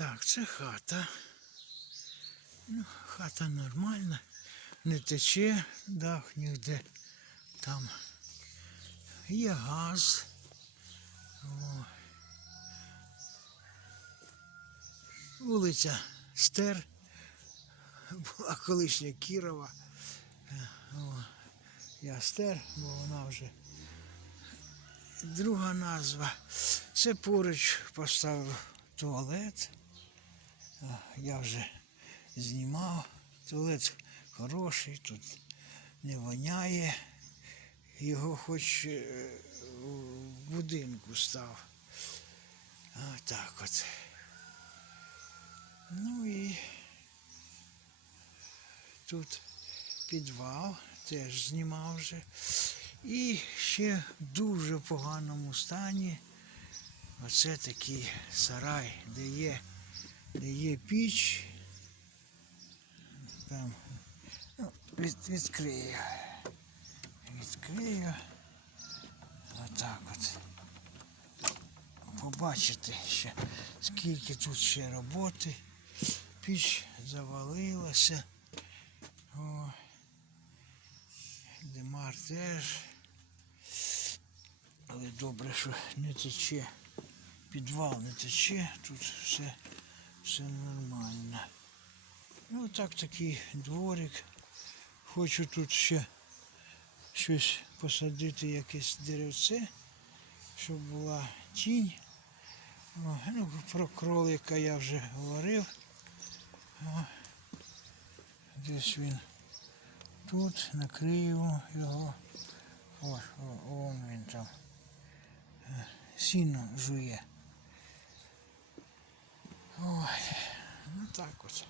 Так, це хата. Ну, хата нормальна, не тече дах ніде. Там є газ. О. Вулиця Стер. Була колишня Кірова. О. Я Стер, бо вона вже друга назва. Це поруч поставив туалет. Я вже знімав. Туалет хороший, тут не воняє. Його хоч е, в будинку став. А так от. Ну і тут підвал, теж знімав вже. І ще в дуже поганому стані. Оце такий сарай, де є, де є піч. Там ну, від, відкрию. Відкрию. Отак от. Побачите ще, скільки тут ще роботи. Піч завалилася. О. Димар теж. Але добре, що не тече. Підвал не тече, тут все, все нормально. Ну так такий дворик. Хочу тут ще щось посадити, якесь деревце, щоб була тінь. О, ну, про кролика я вже говорив. О, десь він тут, накрию його. Ось, вон він там. Е, Сіно жує. Ой, ну так от.